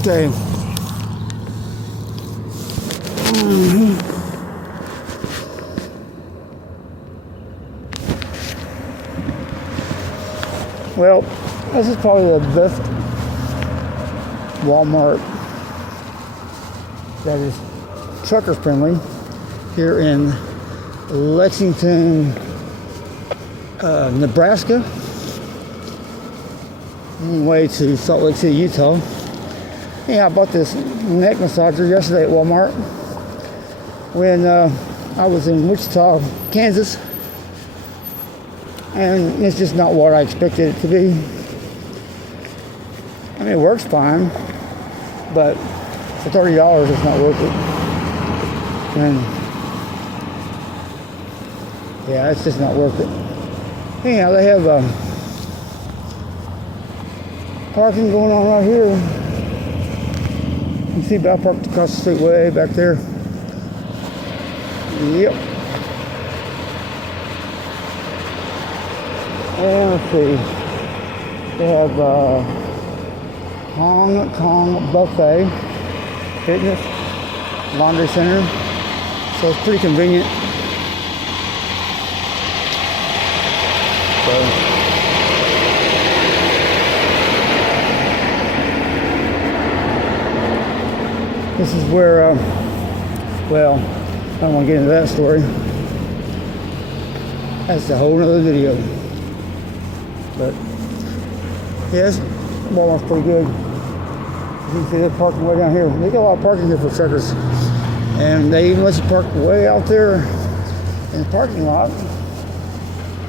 Okay. Well, this is probably the best Walmart that is trucker friendly here in Lexington, Nebraska, on the way to Salt Lake City, Utah. Yeah, I bought this neck massager yesterday at Walmart when I was in Wichita, Kansas, and it's just not what I expected it to be. I mean, it works fine, but for $30, it's not worth it. And yeah, it's just not worth it. Anyhow, they have parking going on right here. You can see I parked across the street way back there. Yep. And let's see. They have Hong Kong Buffet, Fitness, Laundry Center. So it's pretty convenient. So, this is where, well, I don't want to get into that story. That's a whole nother video. But, yes, Walmart's pretty good. You can see they're parking way down here. They got a lot of parking here for truckers. And they even let you park way out there in the parking lot,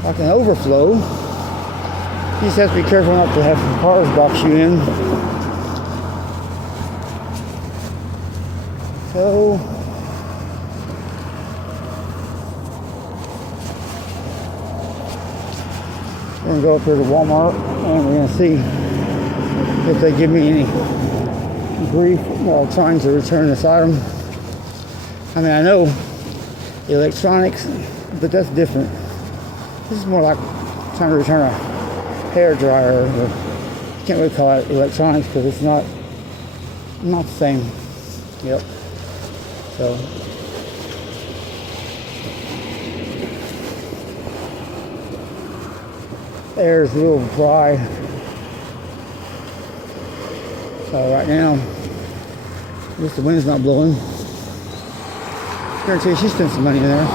like an overflow. You just have to be careful not to have some cars box you in. So, we're going to go up here to Walmart and we're going to see if they give me any grief while trying to return this item. I mean, I know electronics, but that's different. This is more like trying to return a hair dryer. Or, you can't really call it electronics because it's not the same. Yep. So, air's a little dry. So right now, at least the wind's not blowing. I guarantee you she spent some money in there.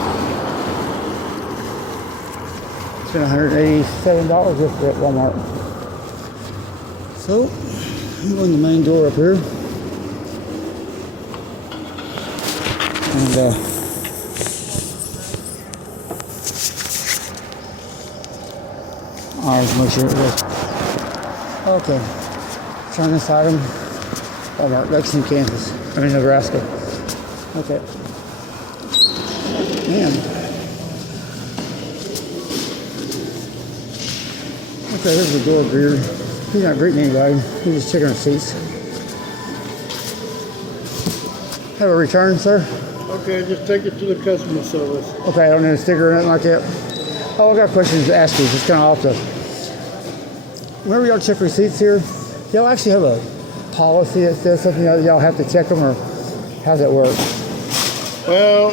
Spent $187 yesterday at Walmart. So, I'm going to the main door up here. And I'll just make sure it works. Okay. Turn this item. Walmart, Lexington, Kansas. I mean, Nebraska. Okay. Man. Okay, here's the door greeter. He's not greeting anybody. He's just checking receipts. Have a return, sir? Okay, just take it to the customer service. Okay, I don't need a sticker or nothing like that. Oh, I got questions to ask you. Just kind of off the... Whenever y'all check receipts here, y'all actually have a policy that says something that y'all have to check them, or how's that work? Well,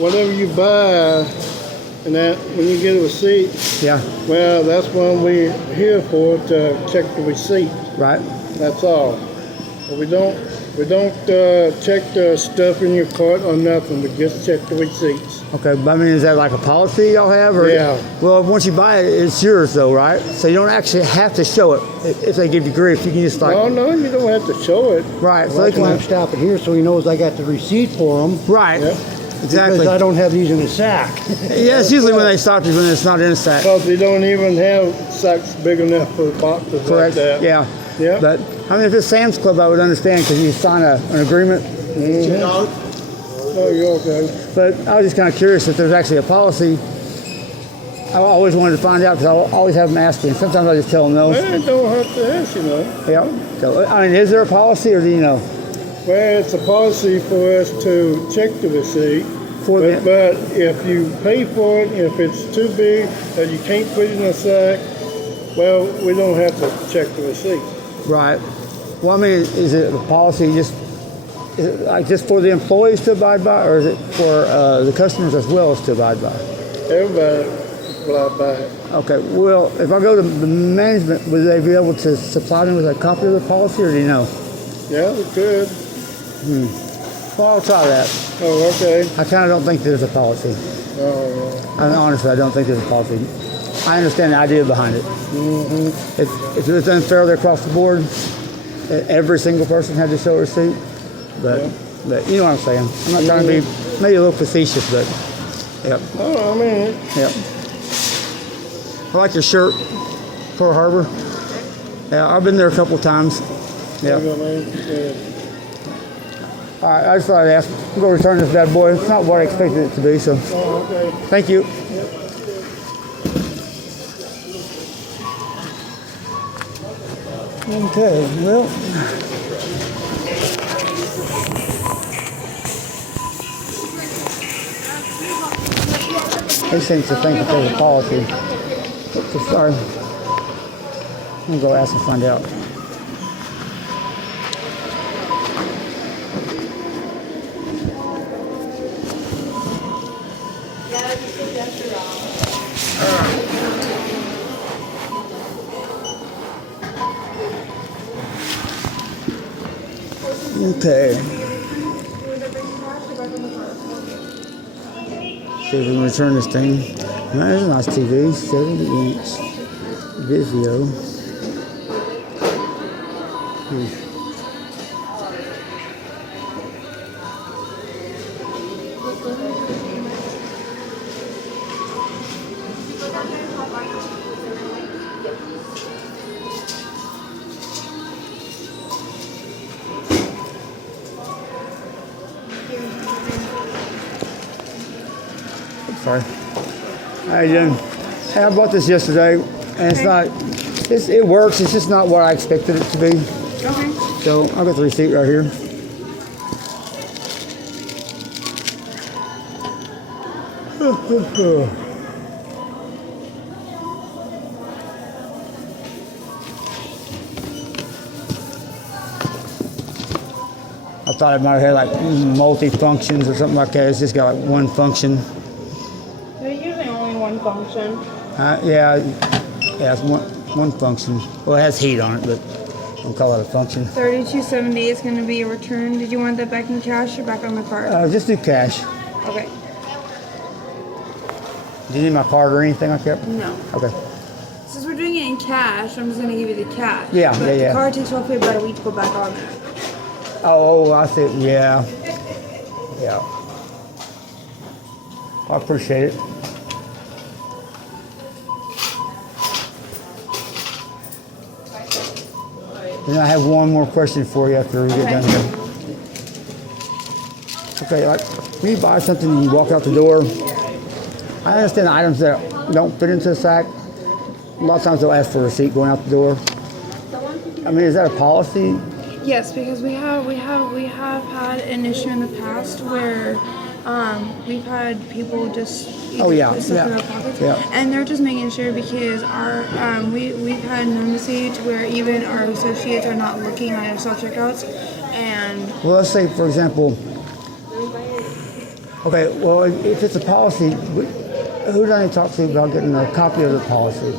whatever you buy, and that when you get a receipt, Yeah. well, that's what we're here for, to check the receipt. Right. That's all. But we don't check the stuff in your cart or nothing. We just check the receipts. Okay, but I mean, is that like a policy y'all have? Or, yeah. Well, once you buy it, it's yours though, right? So you don't actually have to show it if they give you grief. You can just like... No, you don't have to show it. Right. Well, So that's they why can... I'm stopping here so he knows I got the receipt for him. Right. Yep. Exactly. Because I don't have these in a sack. Yeah, it's usually when they stop you when it's not in a sack. Because we don't even have sacks big enough for boxes Correct. like that. Yeah. Yeah. But I mean, if it's Sam's Club, I would understand because you sign an agreement. Mm-hmm. Oh, you're okay. But I was just kind of curious if there's actually a policy. I always wanted to find out because I always have them ask me. And sometimes I just tell them no. Well, you don't have to ask, you know. Yeah. So, I mean, is there a policy or do you know? Well, it's a policy for us to check the receipt. For But if you pay for it, if it's too big that you can't put it in a sack, well, we don't have to check the receipt. Right. Well, I mean, is it a policy just is it like just for the employees to abide by, or is it for the customers as well as to abide by? Everybody fly by it. Okay. Well, if I go to the management, would they be able to supply them with a copy of the policy, or do you know? Yeah, we could. Well, I'll try that. Oh, okay. I kind of don't think there's a policy. Oh, Honestly, I don't think there's a policy. I understand the idea behind it. mm-hmm. If it's unfair across the board, every single person had to show a receipt. But, Yeah. but you know what I'm saying. I'm not trying to be maybe a little facetious, but yeah, Oh, I mean, yeah. I like your shirt, Pearl Harbor. Yeah, I've been there a couple of times. Yeah. you know what I mean? Yeah. All right, I just thought I'd ask. I'm going to return this bad boy. It's not what I expected it to be, so Oh, okay. thank you. Okay, well. They seem to think that there's a policy. Oops, sorry. I'm going to go ask and find out. Okay. See if we can return this thing. Man, there's a nice TV, 70-inch Vizio. Sorry. How you doing? Hey, I bought this yesterday, and it's not. It works. It's just not what I expected it to be. Okay. So I've got the receipt right here. I thought it might have had like multi-functions or something like that. It's just got like one function. They're usually only one function. Yeah, it's one function. Well, it has heat on it, but don't call it a function. $32.78 is going to be a return. Did you want that back in cash or back on the card? Just do cash. Okay. Do you need my card or anything like that? No. Okay. Since we're doing it in cash, I'm just going to give you the cash. Yeah, but yeah. The card takes roughly about a week to go back on there. Oh, I see. Yeah. Yeah. I appreciate it. And I have one more question for you after we get done here. Okay, like when you buy something and you walk out the door, I understand the items that don't fit into the sack. A lot of times they'll ask for a receipt going out the door. I mean, is that a policy? Yes, because we have had an issue in the past where we've had people just Oh, yeah, put stuff yeah, in their pockets, yeah. and they're just making sure because our we've had known to where even our associates are not looking at our self checkouts, and Well, let's say, for example, okay, well, if it's a policy, who do I need to talk to about getting a copy of the policy?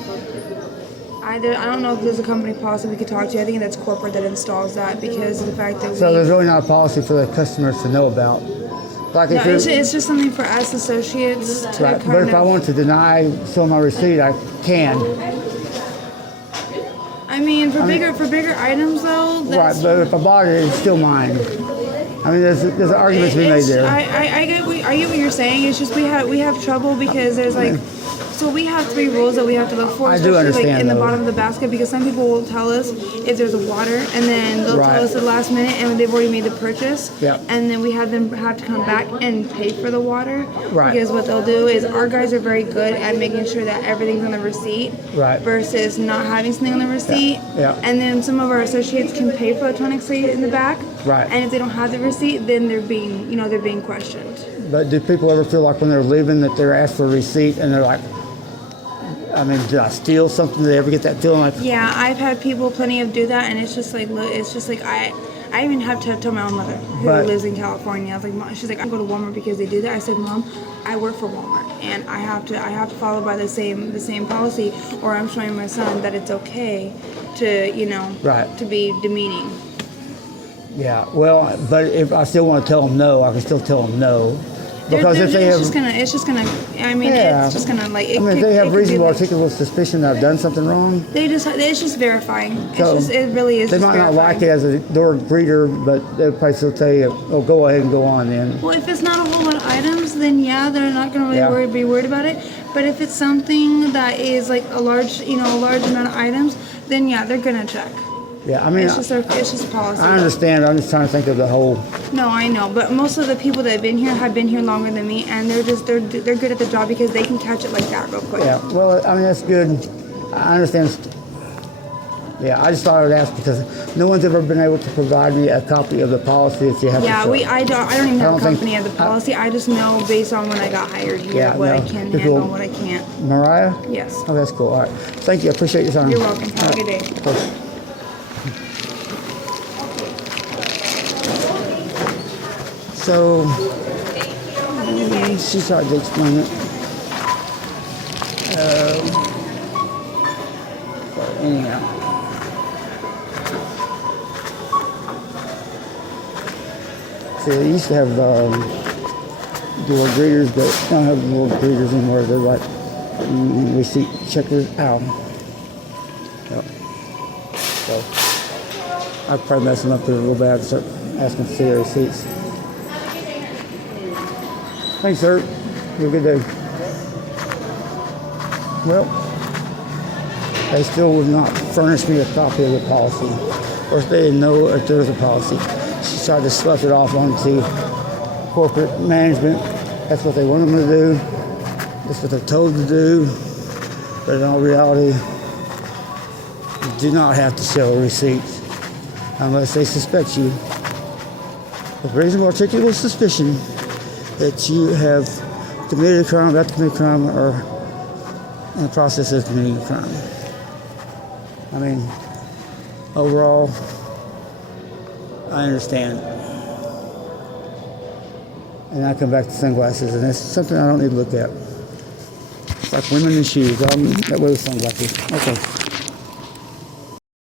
I don't know if there's a company policy we could talk to. I think that's corporate that installs that because of the fact that So there's really not a policy for the customers to know about. Like no, if you're- it's just something for us associates to right, kind but if of. I want to deny show my receipt, I can. I mean, for bigger items though. Right, but if I bought it, it's still mine. I mean, there's an argument to be made there. I get what you're saying. It's just we have trouble because there's like. So we have 3 rules that we have to look for, I do especially understand like in the those. bottom of the basket, because some people will tell us if there's a water, and then they'll Right. tell us at the last minute, and they've already made the purchase, Yeah. and then we have them have to come back and pay for the water, Right. because what they'll do is our guys are very good at making sure that everything's on the receipt, Right. versus not having something on the receipt, Yeah. and then some of our associates can pay for electronic receipt in the back, Right. and if they don't have the receipt, then they're being questioned. But do people ever feel like when they're leaving that they're asked for a receipt and they're like, I mean, did I steal something? Did I ever get that feeling like, Yeah, I've had people plenty of do that, and it's just like, look, it's just like I even have to tell my own mother who But- lives in California. I was like, Mom, she's like, I go to Walmart because they do that. I said, Mom, I work for Walmart, and I have to follow by the same policy, or I'm showing my son that it's okay to, you know, Right. to be demeaning. yeah, well, but if I still want to tell them no, I can still tell them no. Because if they have, it's just gonna. I mean, Yeah. it's just gonna like. I mean, if they have reasonable articulable suspicion that I've done something wrong, It's just verifying. So, It really is. they just might not verifying. like it as a door greeter, but they'll probably still tell you, oh, go ahead and go on then. Well, if it's not a whole lot of items, then yeah, they're not gonna really Yeah. be worried about it. But if it's something that is like a large amount of items, then yeah, they're gonna check. Yeah, I mean, It's just policy. I understand. I'm just trying to think of the whole. No, I know, but most of the people that have been here longer than me, and they're good at the job because they can catch it like that real quick. Yeah, well, I mean, that's good. I understand. Yeah, I just thought I would ask because no one's ever been able to provide me a copy of the policy that you have Yeah, to show. I don't even have a think- company of the policy. I just know based on when I got hired here Yeah, what I no, can people- handle and what I can't. Mariah? Yes. Oh, that's cool. All right. Thank you. I appreciate your time. You're welcome. Have a good day. Of course. So, she tried to explain it. But anyhow. See, they used to have door greeters, but they don't have door greeters anymore. They're like receipt checkers. Ow. Yep. So, I'd probably mess them up a little bit. I'd start asking for their receipts. Thanks, sir. Have a good day. Well, they still would not furnish me a copy of the policy. Of course, they didn't know if there was a policy. She tried to slough it off onto corporate management. That's what they want them to do. That's what they're told to do. But in all reality, you do not have to show a receipt unless they suspect you with reasonable articulable suspicion that you have committed a crime, about to commit a crime, or in the process of committing a crime. I mean, overall, I understand. And I come back to sunglasses, and it's something I don't need to look at. It's like women in shoes. I'm that way with sunglasses. Okay.